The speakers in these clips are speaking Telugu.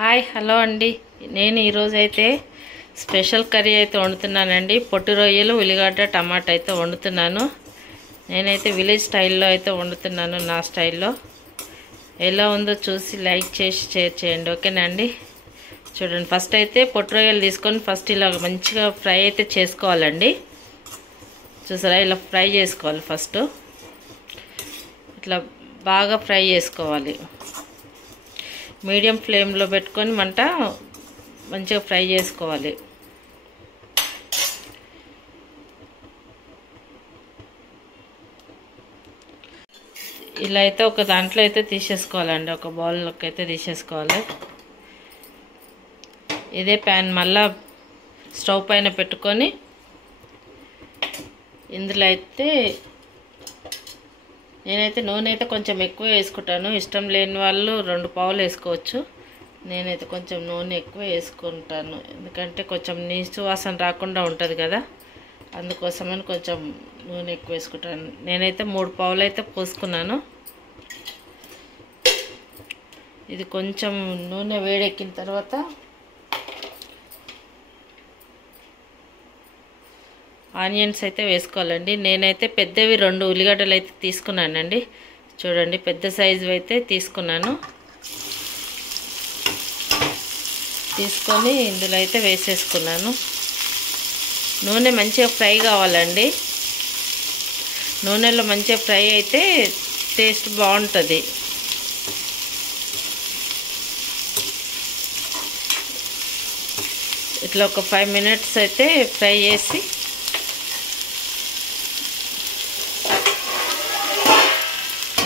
హాయ్ హలో అండి. నేను ఈరోజు అయితే స్పెషల్ కర్రీ అయితే వండుతున్నానండి. పొట్టు రొయ్యలు ఉల్లిగడ్డ టమాటా అయితే వండుతున్నాను. నేనైతే విలేజ్ స్టైల్లో అయితే వండుతున్నాను, నా స్టైల్లో. ఎలా ఉందో చూసి లైక్ చేసి షేర్ చేయండి, ఓకేనా అండి. చూడండి, ఫస్ట్ అయితే పొట్టు రొయ్యలు తీసుకొని ఫస్ట్ ఇలా మంచిగా ఫ్రై అయితే చేసుకోవాలండి. చూసారా, ఇలా ఫ్రై చేసుకోవాలి. ఫస్ట్ ఇట్లా బాగా ఫ్రై చేసుకోవాలి. మీడియం ఫ్లేమ్లో పెట్టుకొని మంట మంచిగా ఫ్రై చేసుకోవాలి. ఇలా అయితే ఒక దాంట్లో అయితే తీసేసుకోవాలండి, ఒక బౌల్లోకి అయితే తీసేసుకోవాలి. ఇదే ప్యాన్ మళ్ళా స్టవ్ పైన పెట్టుకొని ఇందులో అయితే నేనైతే నూనె అయితే కొంచెం ఎక్కువ వేసుకుంటాను. ఇష్టం లేని వాళ్ళు 2 పావులు వేసుకోవచ్చు. నేనైతే కొంచెం నూనె ఎక్కువ వేసుకుంటాను, ఎందుకంటే కొంచెం నీచు వాసన రాకుండా ఉంటుంది కదా, అందుకోసమని కొంచెం నూనె ఎక్కువ వేసుకుంటాను. నేనైతే 3 పావులు అయితే పోసుకున్నాను. ఇది కొంచెం నూనె వేడెక్కిన తర్వాత ఆనియన్స్ అయితే వేసుకోవాలండి. నేనైతే పెద్దవి 2 ఉల్లిగడ్డలు అయితే తీసుకున్నానండి. చూడండి, పెద్ద సైజు అయితే తీసుకున్నాను. తీసుకొని ఇందులో అయితే వేసేసుకున్నాను. నూనె మంచిగా ఫ్రై కావాలండి. నూనెలో మంచిగా ఫ్రై అయితే టేస్ట్ బాగుంటుంది. ఇట్లా ఒక 5 మినిట్స్ అయితే ఫ్రై చేసి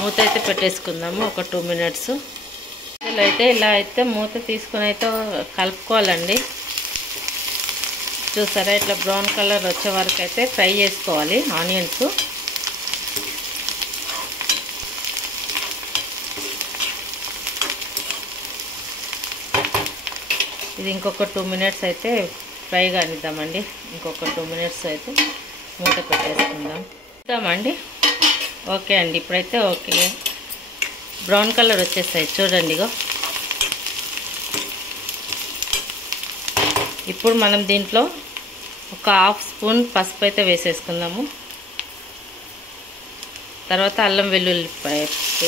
మూత అయితే పెట్టేసుకుందాము, ఒక 2 మినిట్స్. ఇలా అయితే మూత తీసుకుని అయితే కలుపుకోవాలండి. చూసారా, ఇట్లా బ్రౌన్ కలర్ వచ్చే వరకు అయితే ఫ్రై చేసుకోవాలి ఆనియన్స్. ఇది ఇంకొక 2 మినిట్స్ అయితే ఫ్రై కానిద్దామండి. ఇంకొక 2 మినిట్స్ అయితే మూత పెట్టేసుకుందామండి. ఓకే అండి, ఇప్పుడైతే ఓకే, బ్రౌన్ కలర్ వచ్చేస్తాయి చూడండి. ఇగో ఇప్పుడు మనం దీంట్లో ఒక 1/2 స్పూన్ పసుపు అయితే వేసేసుకుందాము. తర్వాత అల్లం వెల్లుల్లి పేస్ట్,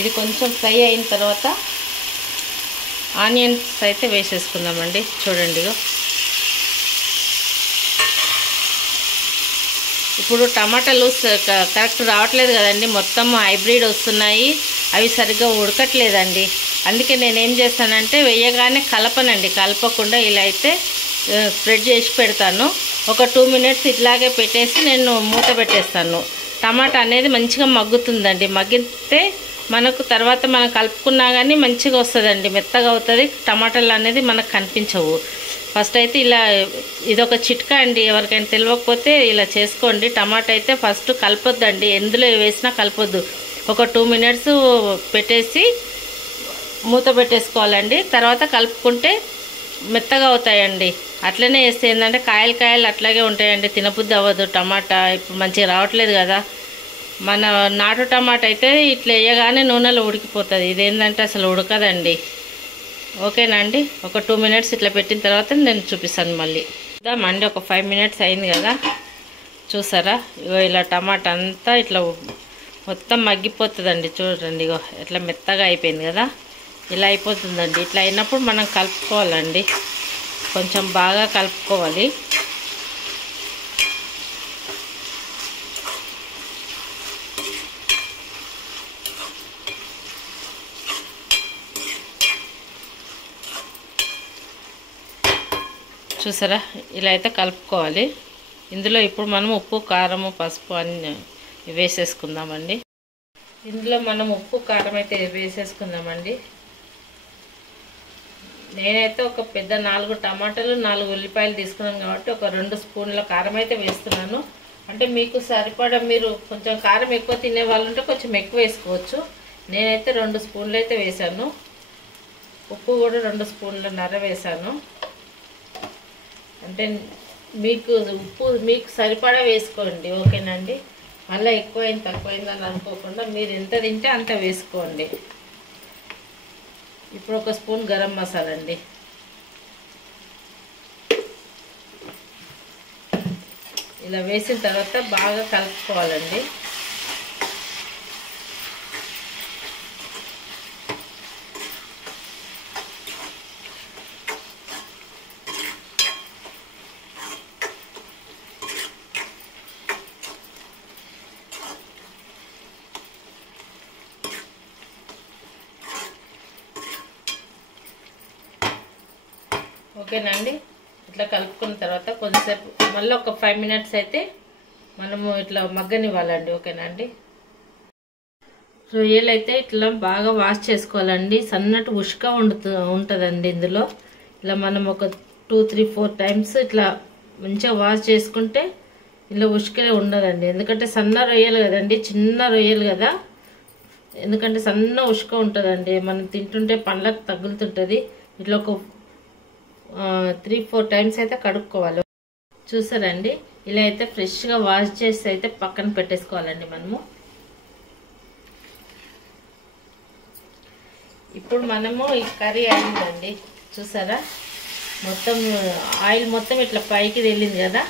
ఇది కొంచెం ఫ్రై అయిన తర్వాత ఆనియన్స్ అయితే వేసేసుకుందామండి. చూడండి, ఇప్పుడు టమాటాలు కరెక్ట్ రావట్లేదు కదండి, మొత్తం హైబ్రిడ్ వస్తున్నాయి, అవి సరిగ్గా ఉడకట్లేదండి. అందుకే నేనేం చేస్తానంటే వేయగానే కలపకుండా ఇలా అయితే స్ప్రెడ్ చేసి పెడతాను. ఒక 2 మినిట్స్ ఇట్లాగే పెట్టేసి నేను మూత పెట్టేస్తాను. టమాటా అనేది మంచిగా మగ్గుతుందండి. మగ్గితే మనకు తర్వాత మనం కలుపుకున్నా కానీ మంచిగా వస్తుందండి, మెత్తగా అవుతుంది. టమాటాలు అనేది మనకు కనిపించవు. ఫస్ట్ అయితే ఇలా, ఇదొక చిట్కా అండి, ఎవరికైనా తెలియకపోతే ఇలా చేసుకోండి. టమాటా అయితే ఫస్ట్ కలపొద్దండి, ఎందులో వేసినా కలపొద్దు. ఒక 2 మినిట్స్ పెట్టేసి మూత పెట్టేసుకోవాలండి. తర్వాత కలుపుకుంటే మెత్తగా అవుతాయండి. అట్లనే వేస్తే ఏంటంటే కాయలు అట్లాగే ఉంటాయండి, తినబుద్ధి అవ్వదు. టమాటా ఇప్పుడు మంచిగా రావట్లేదు కదా. మన నాటు టమాటా అయితే ఇట్లా వేయగానే నూనెలో ఉడికిపోతుంది. ఇదేంటంటే అసలు ఉడకదండి. ఓకేనా అండి, ఒక 2 మినిట్స్ ఇట్లా పెట్టిన తర్వాత నేను చూపిస్తాను మళ్ళీ. చూద్దామండి, ఒక 5 మినిట్స్ అయింది కదా. చూసారా, ఇగో ఇలా టమాటా అంతా ఇట్లా మొత్తం మగ్గిపోతుందండి. చూడండి, ఇగో ఇట్లా మెత్తగా అయిపోయింది కదా. ఇలా అయిపోతుందండి. ఇట్లా అయినప్పుడు మనం కలుపుకోవాలండి, కొంచెం బాగా కలుపుకోవాలి. చూసారా, ఇలా అయితే కలుపుకోవాలి. ఇందులో ఇప్పుడు మనం ఉప్పు, కారము, పసుపు అన్నీ వేసేసుకుందామండి. ఇందులో మనం ఉప్పు, కారం అయితే వేసేసుకుందామండి. నేనైతే ఒక పెద్ద 4 టమాటాలు 4 ఉల్లిపాయలు తీసుకున్నాను కాబట్టి ఒక 2 స్పూన్ల కారం అయితే వేస్తున్నాను. అంటే మీకు సరిపడా, మీరు కొంచెం కారం ఎక్కువ తినే వాళ్ళు ఉంటే కొంచెం ఎక్కువ వేసుకోవచ్చు. నేనైతే 2 స్పూన్లు అయితే వేసాను. ఉప్పు కూడా 2 స్పూన్లన్నర వేసాను. అంటే మీకు ఉప్పు మీకు సరిపడా వేసుకోండి, ఓకేనండి. మళ్ళీ ఎక్కువైంది తక్కువైందని అనుకోకుండా మీరు ఎంత తింటే అంత వేసుకోండి. ఇప్పుడు ఒక స్పూన్ గరం మసాలా అండి. ఇలా వేసిన తర్వాత బాగా కలుపుకోవాలండి. ఓకేనండి. ఇట్లా కలుపుకున్న తర్వాత కొంచెంసేపు మళ్ళీ ఒక 5 మినిట్స్ అయితే మనము ఇట్లా మగ్గనివ్వాలండి, ఓకేనండి. రొయ్యలు అయితే ఇట్లా బాగా వాష్ చేసుకోవాలండి. సన్నటి ఉష్క ఉంటుందండి ఇందులో. ఇలా మనం ఒక 2, 3, 4 టైమ్స్ ఇట్లా మంచిగా వాష్ చేసుకుంటే ఇలా ఉష్కలే ఉండదండి. ఎందుకంటే సన్న రొయ్యలు కదండి, చిన్న రొయ్యలు కదా, ఎందుకంటే సన్న ఉష్క ఉంటుందండి. మనం తింటుంటే పండ్లకు తగులుతుంటుంది. ఇట్లా ఒక 3, 4 టైమ్స్ అయితే కడుక్కోవాలి. చూసారండి, ఇలా అయితే ఫ్రెష్గా వాష్ చేసి అయితే పక్కన పెట్టేసుకోవాలండి మనము. ఇప్పుడు మనము ఈ కర్రీ అయిందండి, చూసారా, మొత్తం ఆయిల్ మొత్తం ఇట్లా పైకి తేలింది కదా.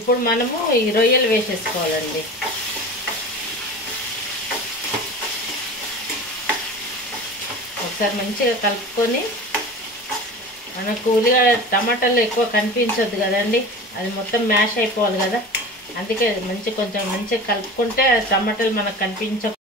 ఇప్పుడు మనము ఈ రొయ్యలు వేసేసుకోవాలండి. ఒకసారి మంచిగా కలుపుకొని, మనకు ఉల్లిగడ్డ టమాటాలు ఎక్కువ కనిపించొద్దు కదండి, అది మొత్తం మ్యాష్ అయిపోవాలి కదా. అందుకే కొంచెం మంచిగా కలుపుకుంటే టమాటాలు మనకు కనిపించ